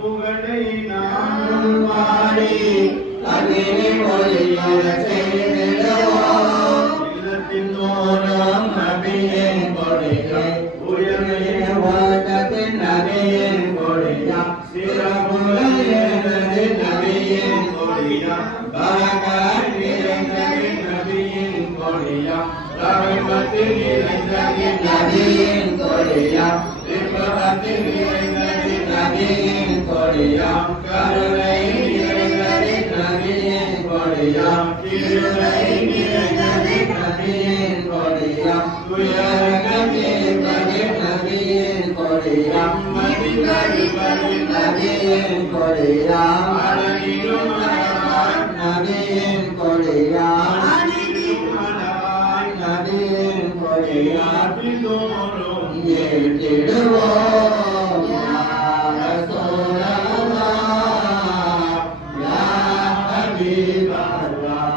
புகழை நாம் பாடி அகிலே ஒளியர செய்திடுவோம் இல்லத்தின் தோறும் நபியின் கொடியை உயர்ந்த வானத்தின் நபியின் கொடியா சிறப்புள்ளது நபியின் கொடியா பரக்காய் நிறைந்தது நபியின் கொடியா ரஹ்மத்தில் நிறைந்தது நபியின் கொடியா விபத்தில் நிறைந்தது நபியின் கொடியா கருணை நிறைந்தது நபியின் கொடியா கிருபை நிறைந்தது நபியின் கொடியா துயரங்கள் தீர்ப்பது நபியின் கொடியா மதிப்பது நபியின் கொடியா அழகிலும் அழகாய் நபியின் கொடியா நபியின் கொடியா பிதோறும் ஏற்றிடுவோம் யா ரசூலல்லாஹ் யா ஹபீபல்லாஹ்